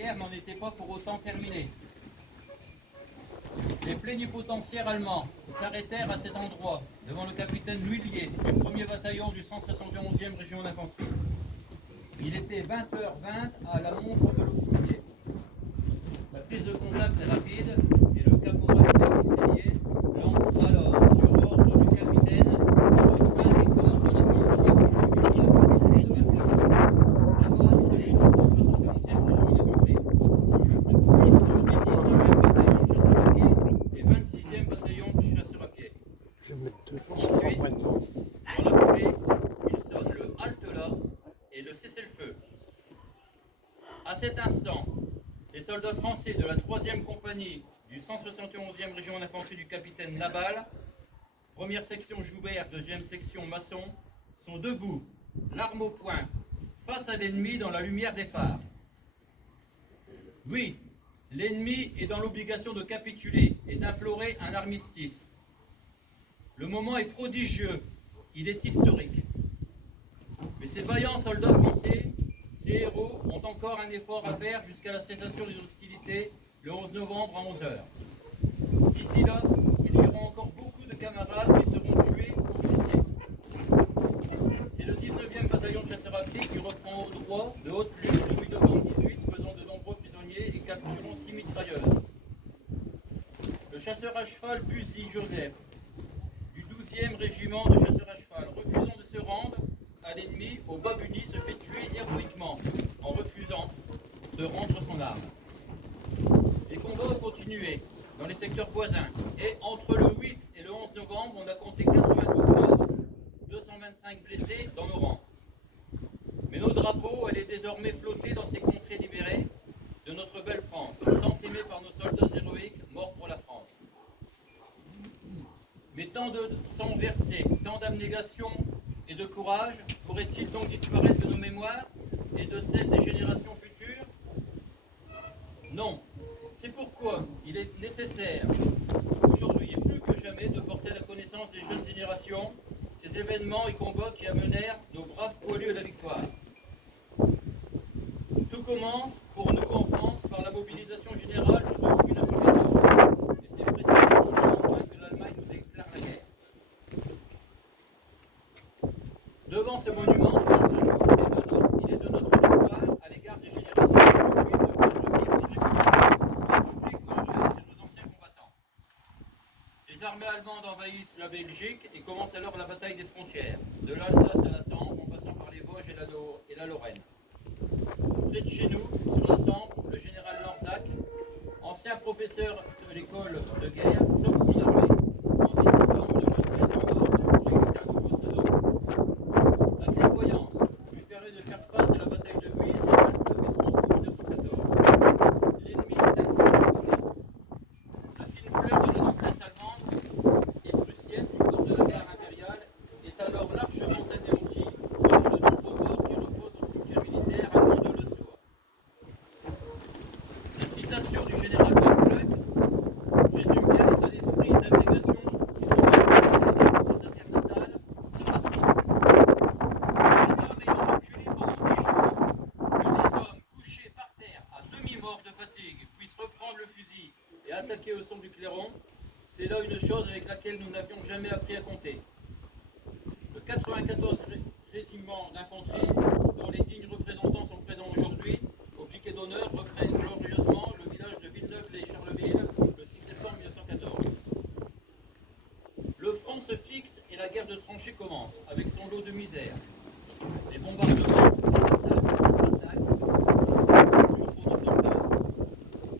guerre n'en était pas pour autant terminée. Les plénipotentiaires allemands s'arrêtèrent à cet endroit, devant le capitaine L'Huillier, du 1er bataillon du 171e Région d'Infanterie. Il était 20h20 à la montre de l'officier. La prise de contact est rapide et le caporal Cellier lance alors, sur ordre du capitaine, le refrain des corps de la 171e D'abord, celui du 171e Région d'Infanterie. Puis ceux du 19e bataillon de chasseurs à pied et 26e bataillon de chasseurs à pied. Ensuite, dans la foulée, il sonne le halte là et le cessez-le-feu. À cet instant, les soldats français de la 3e compagnie du 171e Région d'Infanterie du capitaine Nabal, 1re section Joubert, 2e section Masson, sont debout, l'arme au poing, face à l'ennemi dans la lumière des phares. Oui, l'ennemi est dans l'obligation de capituler et d'implorer un armistice. Le moment est prodigieux, il est historique. Mais ces vaillants soldats français, ces héros, ont encore un effort à faire jusqu'à la cessation des hostilités le 11 novembre à 11h. D'ici là, il y aura encore beaucoup de camarades qui seront tués ou blessés. C'est le 19e bataillon de chasseurs à pied qui reprend au droit de haute lutte le 8 novembre 18, faisant de nombreux prisonniers et capturant 6 mitrailleuses. Le chasseur à cheval Buzy Joseph, du 12e régiment de chasseurs à cheval, refusant de se rendre à l'ennemi au Babuni, se fait tuer héroïquement en refusant de rendre son arme. Les combats ont continué dans les secteurs voisins et entre le 8 et le 11 novembre, on a compté 92 morts, 225 blessés dans nos rangs. Mais nos drapeaux allaient désormais flotter dans ces contrées libérées de notre belle France, tant aimée par nos soldats héroïques morts pour la France. Mais tant de sang versé, tant d'abnégation et de courage pourrait-il donc disparaître de nos mémoires et de celles des générations futures? Non. C'est pourquoi il est nécessaire, aujourd'hui et plus que jamais, de porter à la connaissance des jeunes générations ces événements et combats qui amenèrent nos braves poilus à la victoire. Tout commence, pour nous en France, par la mobilisation générale du 12 1914. Et c'est précisément le lendemain que l'Allemagne nous déclare la guerre. Devant ce monument, dans ce jour, il est de notre devoir, à l'égard des générations qui nous suivent, de faire revivre et récupérer la République glorieuse de nos anciens combattants. Les armées allemandes envahissent la Belgique et commence alors la bataille des frontières, de l'Alsace à la Sambre, en passant par les Vosges et la Lorraine. Près de chez nous, sur la Sambre, le général Lorzac, ancien professeur de l'école de guerre, sauve son armée en décidant de rentrer en ordre pour éviter un nouveau Sedan. Sa clairvoyance lui permet de faire face à la bataille de Guise le 29 et 30 août 1914. L'ennemi est ainsi repoussé. La fine fleur de la noblesse allemande et prussienne du corps de la garde impériale est alors largement anéantie selon le nombreux morts qui reposent au cimetière militaire allemand de Le Soir. La citation du général von Kluck résume bien l'état d'esprit d'abnégation qui se retrouve dans sa terre natale, sa patrie. Les hommes ayant reculé pendant 10 jours, que les hommes couchés par terre à demi-morts de fatigue puissent reprendre le fusil et attaquer au son du clairon, c'est là une chose avec laquelle nous n'avions jamais appris à compter. Le 94 régiment d'infanterie, dont les dignes représentants sont présents aujourd'hui, au piquet d'honneur, reprennent glorieusement le village de Villeneuve-lès-Charleville le 6 septembre 1914. Le front se fixe et la guerre de tranchées commence, avec son lot de misère. Les bombardements, les attaques, les contre-attaques, les blessures pour nos soldats,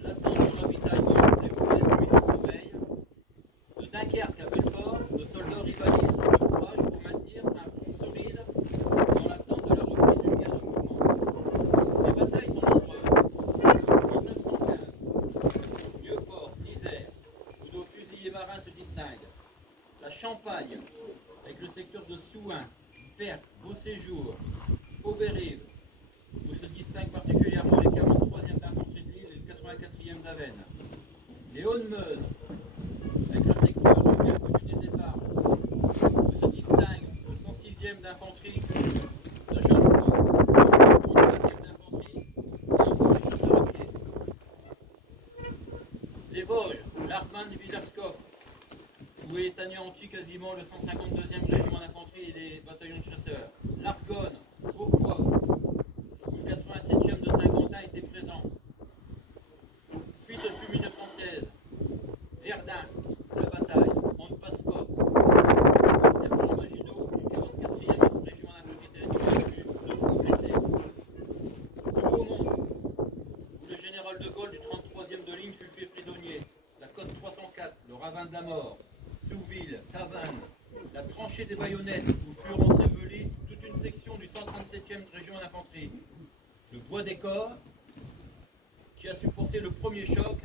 l'attente sur l'avitaillement, les mauvaises nuits sans sommeil. De Dunkerque à Belfort, nos soldats rivalisent de courage pour maintenir un front solide dans l'attente de la reprise d'une guerre de mouvement. Les batailles sont nombreuses. 1915, Nieuport, Isère, où nos fusiliers marins se distinguent. La Champagne, avec le secteur de Souhain, Perques, Beauséjour, Auberive, où se distinguent particulièrement les 43e d'infanterie de Lille et le 84e d'Avesnes. Les Hauts-de-Meuse, avec le secteur bien connu des Éparges, où se distinguent le 106e d'infanterie de Jeannecourt, le 33e d'infanterie et encore les chasseurs à pied. Vosges, l'Armand Villarskov, où est anéanti quasiment le 152e régiment d'infanterie et les bataillons de chasseurs. L'Argonne, Vauquois, où le 87e de Saint-Quentin était présent. Puis ce fut 1916. Verdun, la bataille, on ne passe pas. Le sergent Maginot du 44e régiment d'infanterie territoriale fut 2 fois blessé. Douaumont, où le général de Gaulle du 33e de ligne fut fait prisonnier. La côte 304, le ravin de la mort. Souville, Tavannes, la tranchée des baïonnettes où furent ensevelis toute une section du 137e régiment d'infanterie. Le bois des corps, qui a supporté le premier choc,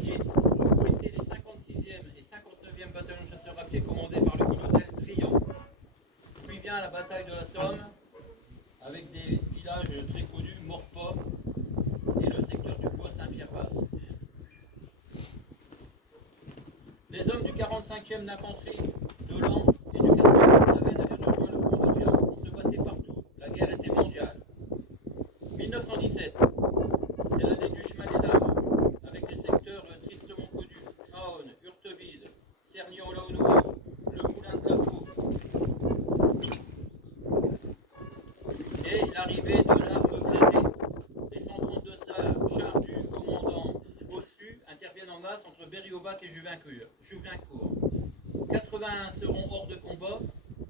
qui ont été les 56e et 59e bataillons de chasseurs à pied commandés par le colonel Drian. Puis vient la bataille de la Somme, avec des villages très connus, Morport et le secteur du bois Saint-Pierre-Basse. Les hommes du 45e d'infanterie de l'An et du 84 d'Avesnes avaient rejoint le front d'Orient. On se battait partout. La guerre était mondiale. 1917, c'est l'année du chemin des dames, avec les secteurs tristement connus, Craonne, Hurtebise, Cernion-la-Haut-Nouveau, le Moulin de la Faux. Et l'arrivée de l'arme blindée. Les 132 chars du commandant Bossu interviennent en masse entre Berry-au-Bac et Juvincourt. 81 seront hors de combat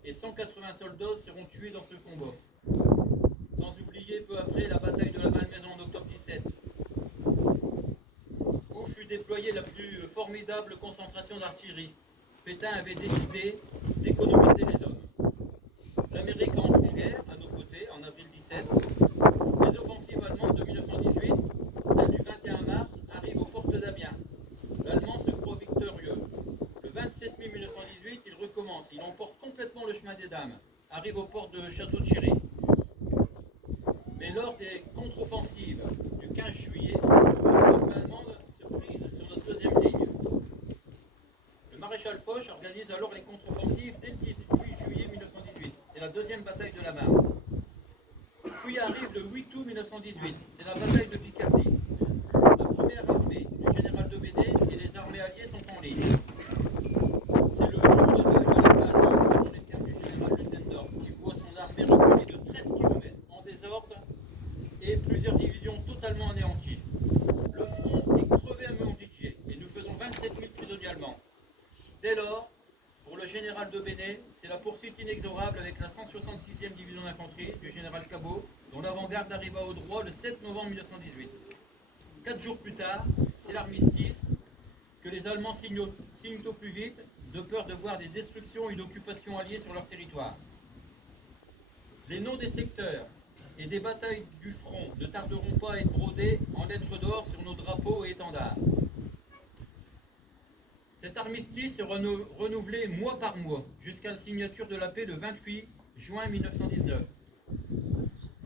et 180 soldats seront tués dans ce combat. Sans oublier peu après la bataille de la Malmaison en octobre 17, où fut déployée la plus formidable concentration d'artillerie. Pétain avait décidé d'économiser les hommes. L'Amérique entre en guerre à nos côtés en avril 17. Les offensives allemandes de 1918, celle du 21 mars, arrivent aux portes d'Amiens. L'Allemand se croit victorieux. Le 27 mai 1918, il recommence. Il emporte complètement le chemin des dames, arrive aux portes de Château-Thierry. Mais lors des contre-offensives du 15 juillet, l'armée allemande se prise sur notre deuxième ligne. Le maréchal Foch organise alors les contre-offensives dès le 18 juillet 1918. C'est la deuxième bataille de la Marne. Puis arrive le 8 août 1918. C'est la bataille de Picardie. La première armée du général de Bédé et les armées alliées sont en ligne. C'est le jour de deuil de l'armée allemande sur les terres du général Ludendorff, qui voit son armée reculer de 13 km en désordre et plusieurs divisions totalement anéanties. Le front est crevé à Montdidier et nous faisons 27 000 prisonniers allemands. Dès lors, pour le général de Bénet, c'est la poursuite inexorable avec la 166e division d'infanterie du général Cabot, dont l'avant-garde arriva au droit le 7 novembre 1918. 4 jours plus tard, c'est l'armistice que les Allemands signent au plus vite, de peur de voir des destructions et une occupation alliée sur leur territoire. Les noms des secteurs et des batailles du front ne tarderont pas à être brodés en lettres d'or sur nos drapeaux et étendards. Cet armistice est renouvelé mois par mois, jusqu'à la signature de la paix le 28 juin 1919.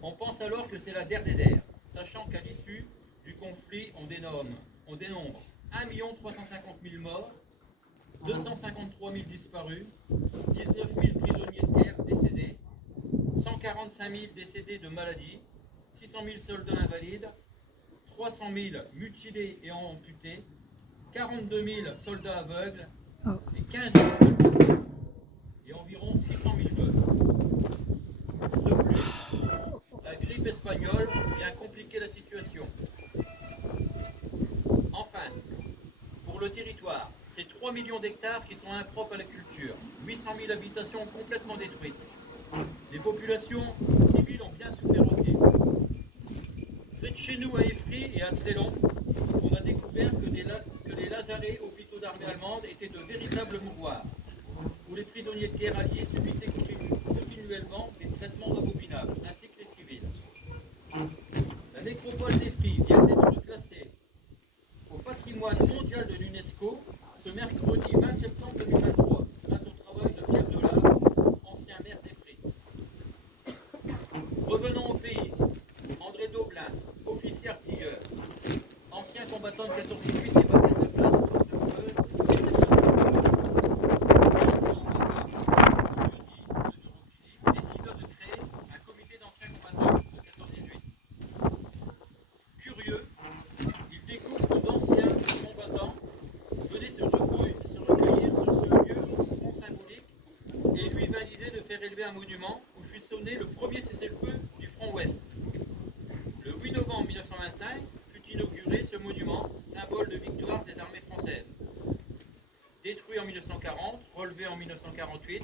On pense alors que c'est la der des der, sachant qu'à l'issue du conflit, on dénombre 1 350 000 morts, 253 000 disparus, 19 000 prisonniers de guerre décédés, 145 000 décédés de maladie, 600 000 soldats invalides, 300 000 mutilés et amputés, 42 000 soldats aveugles et 15 000 blessés, et environ 600 000 veuves. De plus, la grippe espagnole vient compliquer la situation. Enfin, pour le territoire, c'est 3 millions d'hectares qui sont impropres à la culture, 800 000 habitations complètement détruites. Les populations civiles ont bien souffert aussi. Près de chez nous, à Évry et à Trélon, on a découvert que les lazarets hôpitaux d'armée allemande étaient de véritables mouroirs, où les prisonniers de guerre alliés subissaient continuellement des traitements abominables, ainsi que les civils. La nécropole d'Évry vient d'être classée au patrimoine mondial de l'UNESCO ce mercredi 20 septembre 2023, grâce au travail de Pierre Delave, ancien maire d'Évry. Revenons au pays. André Daublin, officier artilleur, ancien combattant de 14-18 et battait de la place de Meuse, décida de créer un comité d'anciens combattants de 14-18. Curieux, il découvre que d'anciens combattants relever un monument où fut sonné le premier cessez-le-feu du front ouest. Le 8 novembre 1925 fut inauguré ce monument, symbole de victoire des armées françaises. Détruit en 1940, relevé en 1948,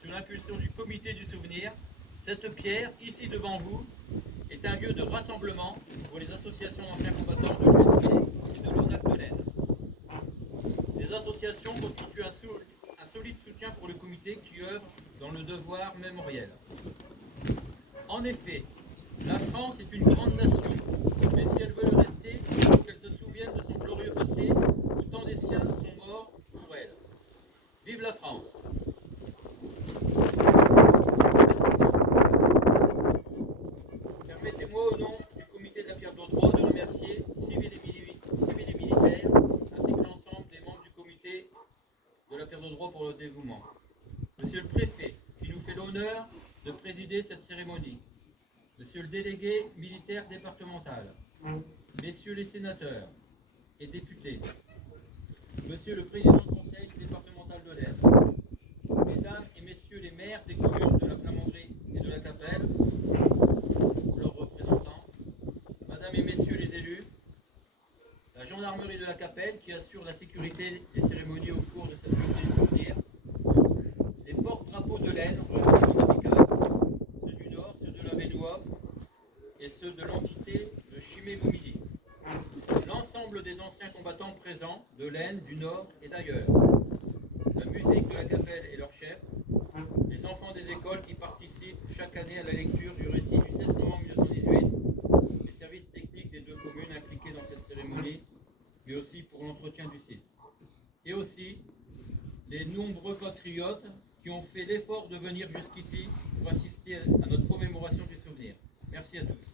sous l'impulsion du comité du souvenir, cette pierre, ici devant vous, est un lieu de rassemblement pour les associations d'anciens combattants de l'UNC et de l'ONAC de l'Aisne. Ces associations constituent un solide soutien pour le comité qui œuvre dans le devoir mémoriel. En effet, la France est une grande nation, mais si elle veut le rester, il faut qu'elle se souvienne de son glorieux passé, où tant des siens sont morts pour elle. Vive la France! Permettez-moi au nom du comité de la Pierre d'Audroy de remercier civils et militaires, ainsi que l'ensemble des membres du comité de la Pierre d'Audroy pour le dévouement. Monsieur le préfet, qui nous fait l'honneur de présider cette cérémonie. Monsieur le délégué militaire départemental, messieurs les sénateurs et députés, monsieur le président du conseil départemental de l'Aisne, mesdames et messieurs les maires des communes de la Flamanderie et de la Capelle, leurs représentants, madame et messieurs les élus, la gendarmerie de la Capelle qui assure la sécurité des cérémonies au cours de cette journée de souvenir, les porte-drapeaux de l'Aisne, ceux du Nord, ceux de la Vénois et ceux de l'entité de Chimay-Montmilly, l'ensemble des anciens combattants présents de l'Aisne, du Nord et d'ailleurs, la musique de la Capelle et leur chef, les enfants des écoles qui participent chaque année à la lecture du récit du 7 novembre 1918, les services techniques des deux communes impliquées dans cette cérémonie, mais aussi pour l'entretien du site. Et aussi les nombreux patriotes qui ont fait l'effort de venir jusqu'ici pour assister à notre commémoration du souvenir. Merci à tous.